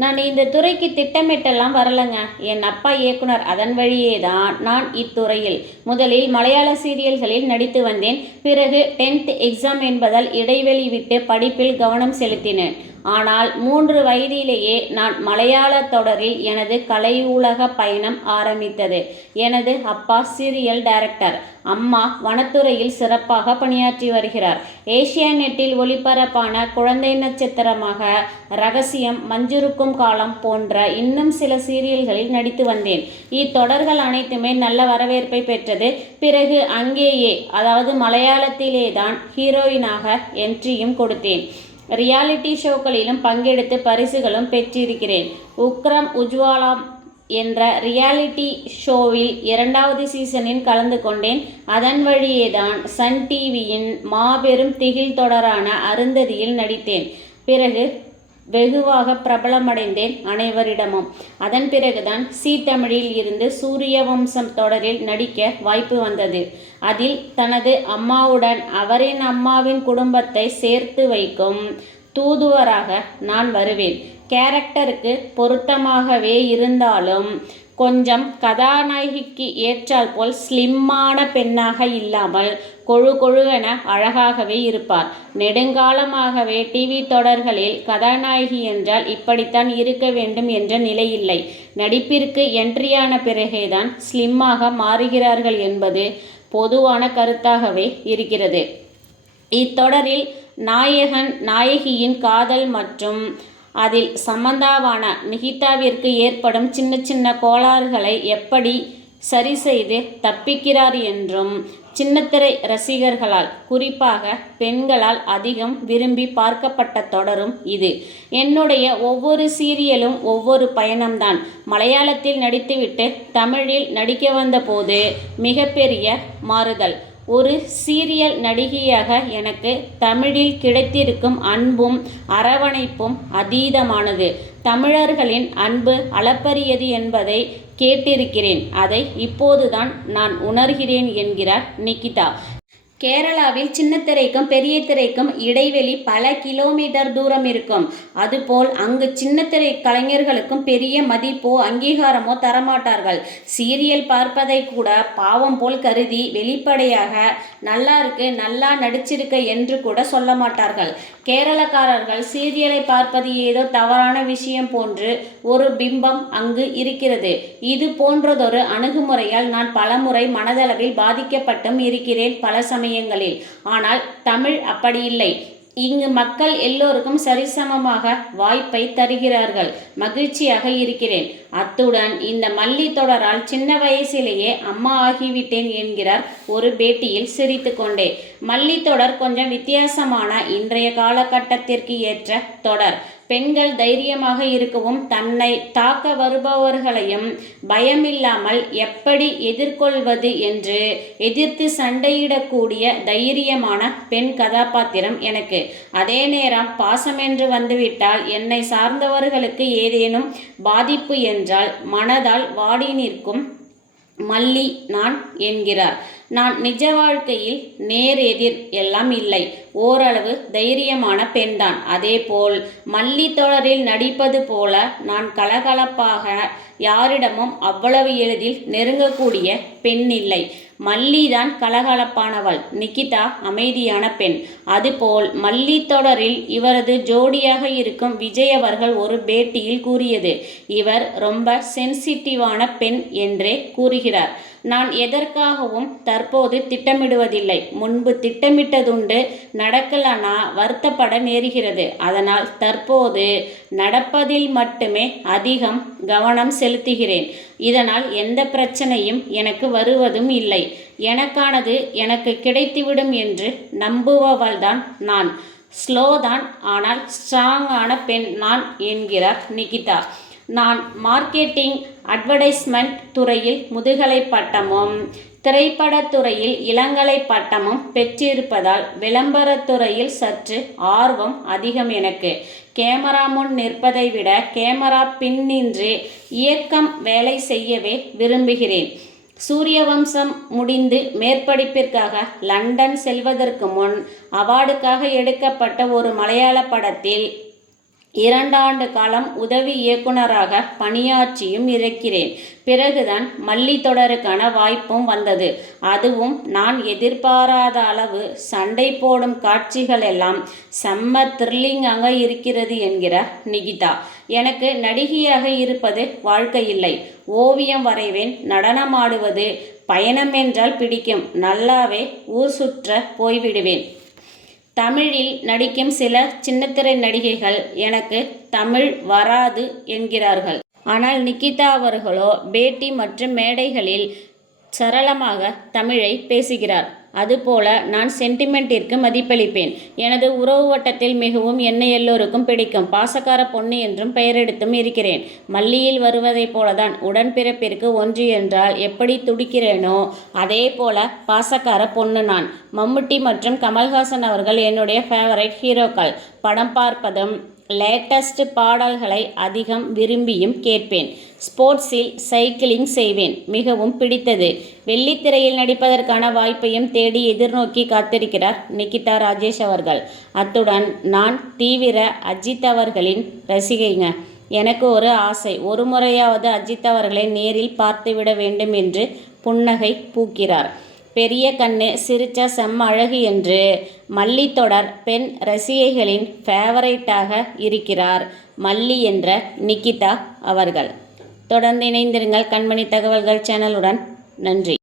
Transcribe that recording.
நான் இந்த துறைக்கு திட்டமிட்டெல்லாம் வரலங்க. என் அப்பா இயக்குனர். அதன் வழியே தான் நான் இத்துறையில். முதலில் மலையாள சீரியல்களில் நடித்து வந்தேன். பிறகு 10th எக்ஸாம் என்பதால் இடைவெளி விட்டு படிப்பில் கவனம் செலுத்தினேன். ஆனால் 3 வயதிலேயே நான் மலையாள தொடரில் எனது கலையுலக பயணம் ஆரம்பித்தது. எனது அப்பா சீரியல் டைரக்டர். அம்மா வனத்துறையில் சிறப்பாக பணியாற்றி வருகிறார். ஏசியாநெட்டில் ஒளிபரப்பான குழந்தை நட்சத்திரமாக, ரகசியம், மஞ்சுருக்கும் காலம் போன்ற இன்னும் சில சீரியல்களில் நடித்து வந்தேன். இத்தொடர்கள் அனைத்துமே நல்ல வரவேற்பை பெற்றது. பிறகு அங்கேயே, அதாவது மலையாளத்திலே தான் ஹீரோயினாக என்ட்ரியும் கொடுத்தேன். ரியாலிட்டி ஷோக்களிலும் பங்கெடுத்து பரிசுகளும் பெற்றிருக்கிறேன். உக்ரம் உஜ்வாலாம் என்ற ரியாலிட்டி ஷோவில் 2வது சீசனில் கலந்து கொண்டேன். அதன் வழியேதான் சன் டிவியின் மாபெரும் திகில் தொடரான அருந்ததியில் நடித்தேன். பிறகு வெகுவாக பிரபலமடைந்தேன் அனைவரிடமும். அதன் பிறகுதான் சி தமிழில் இருந்து சூரியவம்சம் தொடரில் நடிக்க வாய்ப்பு வந்தது. அதில் தனது அம்மாவுடன் அவரின் அம்மாவின் குடும்பத்தை சேர்த்து வைக்கும் தூதுவராக நான் வருவேன். கேரக்டருக்கு பொருத்தமாகவே இருந்தாலும் கொஞ்சம் கதாநாயகிக்கு ஏற்றால் போல் ஸ்லிம்மான பெண்ணாக இல்லாமல் கொழு கொழுவென அழகாகவே இருப்பார். நெடுங்காலமாகவே டிவி தொடர்களில் கதாநாயகி என்றால் இப்படித்தான் இருக்க வேண்டும் என்ற நிலையில்லை. நடிப்பிற்கு என்ட்ரியான பிறகேதான் ஸ்லிம்மாக மாறுகிறார்கள் என்பது பொதுவான கருத்தாகவே இருக்கிறது. இத்தொடரில் நாயகன் நாயகியின் காதல் மற்றும் அதில் சம்பந்தாவான நிகிதாவிற்கு ஏற்படும் சின்ன சின்ன கோளாறுகளை எப்படி சரி செய்து தப்பிக்கிறார் என்றும் சின்னத்திரை ரசிகர்களால், குறிப்பாக பெண்களால் அதிகம் விரும்பி பார்க்கப்பட்ட தொடரும் இது. என்னுடைய ஒவ்வொரு சீரியலும் ஒவ்வொரு பயணம்தான். மலையாளத்தில் நடித்துவிட்டு தமிழில் நடிக்க வந்தபோது மிகப்பெரிய மாறுதல். ஒரு சீரியல் நடிகையாக எனக்கு தமிழில் கிடைத்திருக்கும் அன்பும் அரவணைப்பும் அதீதமானது. தமிழர்களின் அன்பு அளப்பரியது என்பதை கேட்டிருக்கிறேன். அதை இப்போதுதான் நான் உணர்கிறேன் என்கிறார் நிகிதா. கேரளாவில் சின்ன திரைக்கும் பெரிய திரைக்கும் இடைவெளி பல கிலோமீட்டர் தூரம் இருக்கும். அதுபோல் அங்கு சின்ன திரை கலைஞர்களுக்கும் பெரிய மதிப்போ அங்கீகாரமோ தரமாட்டார்கள். சீரியல் பார்ப்பதை கூட பாவம் போல் கருதி வெளிப்படையாக நல்லா இருக்கு, நல்லா நடிச்சிருக்க என்று கூட சொல்ல மாட்டார்கள். கேரளக்காரர்கள் சீரியலை பார்ப்பது ஏதோ தவறான விஷயம் போன்று ஒரு பிம்பம் அங்கு இருக்கிறது. இது போன்றதொரு அணுகுமுறையால் நான் பலமுறை மனதளவில் பாதிக்கப்பட்டும் இருக்கிறேன் பல சமயங்களில். ஆனால் தமிழ் அப்படி இல்லை. இங்கு மக்கள் எல்லோருக்கும் சரிசமமாக வாய்ப்பை தருகிறார்கள். மகிழ்ச்சியாக இருக்கிறேன். அத்துடன் இந்த மல்லி தொடரால் சின்ன வயசிலேயே அம்மா ஆகிவிட்டேன் என்கிறார் ஒரு பேட்டியில் சிரித்து கொண்டே. மல்லி தொடர் கொஞ்சம் வித்தியாசமான, இன்றைய காலகட்டத்திற்கு ஏற்ற தொடர். பெண்கள் தைரியமாக இருக்கவும், தன்னை தாக்க வருபவர்களையும் பயமில்லாமல் எப்படி எதிர்கொள்வது என்று எதிர்த்து சண்டையிடக்கூடிய தைரியமான பெண் கதாபாத்திரம் எனக்கு. அதே நேரம் பாசமென்று வந்துவிட்டால், என்னை சார்ந்தவர்களுக்கு ஏதேனும் பாதிப்பு என்றால் மனதால் வாடி நிற்கும் மல்லி நான் என்கிறார். நான் நிஜ வாழ்க்கையில் நேர் எதிர் எல்லாம் இல்லை. ஓரளவு தைரியமான பெண்தான். அதேபோல் மல்லி தொடரில் நடிப்பது போல நான் கலகலப்பாக யாரிடமும் அவ்வளவு எளிதில் நெருங்கக்கூடிய பெண் இல்லை. மல்லிதான் கலகலப்பானவள், நிகிதா அமைதியான பெண். அதுபோல் மல்லி தொடரில் இவரது ஜோடியாக இருக்கும் விஜய் அவர்கள் ஒரு பேட்டியில் கூறியது, இவர் ரொம்ப சென்சிட்டிவான பெண் என்றே கூறுகிறார். நான் எதற்காகவும் தற்போது திட்டமிடுவதில்லை. முன்பு திட்டமிட்டதுண்டு, நடக்கலனா வருத்தப்பட நேருகிறது. அதனால் தற்போது நடப்பதில் மட்டுமே அதிகம் கவனம் செலுத்துகிறேன். இதனால் எந்த பிரச்சனையும் எனக்கு வருவதும் இல்லை. எனக்கானது எனக்கு கிடைத்துவிடும் என்று நம்புபவள்தான் நான். ஸ்லோதான், ஆனால் ஸ்ட்ராங்கான பெண் நான் என்கிறார் நிகிதா. நான் மார்க்கெட்டிங் அட்வர்டைஸ்மெண்ட் துறையில் முதுகலை பட்டமும் திரைப்படத்துறையில் இளங்கலை பட்டமும் பெற்றிருப்பதால் விளம்பரத்துறையில் சற்று ஆர்வம் அதிகம் எனக்கு. கேமரா முன் நிற்பதை விட கேமரா பின் நின்று இயக்கம் வேலை செய்யவே விரும்புகிறேன். சூரியவம்சம் முடிந்து மேற்படிப்பிற்காக லண்டன் செல்வதற்கு முன் அவார்டுக்காக எடுக்கப்பட்ட ஒரு மலையாள படத்தில் 2 ஆண்டு காலம் உதவி இயக்குனராக பணியாற்றியும் இருக்கிறேன். பிறகுதான் மல்லி தொடருக்கான வாய்ப்பும் வந்தது. அதுவும் நான் எதிர்பாராத அளவு சண்டை போடும் காட்சிகள் எல்லாம் செம்ம த்ரில்லிங்காக இருக்கிறது என்கிறார் நிகிதா. எனக்கு நடிகையாக இருப்பது வாழ்க்கை இல்லை. ஓவியம் வரைவேன், நடனமாடுவது, பயணம் என்றால் பிடிக்கும். நல்லாவே ஊர் சுற்ற போய்விடுவேன். தமிழில் நடிக்கும் சில சின்னத்திரை நடிகைகள் எனக்கு தமிழ் வராது என்கிறார்கள். ஆனால் நிகிதா அவர்களோ பேட்டி மற்றும் மேடைகளில் சரளமாக தமிழை பேசுகிறார். அதுபோல நான் சென்டிமெண்ட்டிற்கு மதிப்பளிப்பேன். எனது உறவு வட்டத்தில் மிகவும் என்னை எல்லோருக்கும் பிடிக்கும். பாசக்கார பொண்ணு என்றும் பெயரெடுத்தும் இருக்கிறேன். மல்லியில் வருவதைப் போலதான் உடன்பிறப்பிற்கு ஒன்று என்றால் எப்படி துடிக்கிறேனோ அதே போல பாசக்கார பொண்ணு நான். மம்முட்டி மற்றும் கமல்ஹாசன் அவர்கள் என்னுடைய ஃபேவரைட் ஹீரோக்கள். படம் பார்ப்பதும் லேட்டஸ்ட் பாடல்களை அதிகம் விரும்பியும் கேட்பேன். ஸ்போர்ட்ஸில் சைக்கிளிங் செய்வேன். மிகவும் பிடித்தது. வெள்ளித்திரையில் நடிப்பதற்கான வாய்ப்பையும் தேடி எதிர்நோக்கி காத்திருக்கிறார் நிகிதா ராஜேஷ் அவர்கள். அத்துடன் நான் தீவிர அஜித் அவர்களின் ரசிகைங்க. எனக்கு ஒரு ஆசை, ஒரு முறையாவது அஜித் அவர்களை நேரில் பார்த்துவிட வேண்டும் என்று புன்னகை பூக்கிறார். பெரிய கண்ணு, சிரிச்சா செம்ம அழகு என்று மல்லி தொடர் பெண் ரசிகைகளின் ஃபேவரைட்டாக இருக்கிறார் மல்லி என்ற நிகிதா அவர்கள். தொடர்ந்து இணைந்திருங்கள் கண்மணி தகவல்கள் சேனலுடன். நன்றி.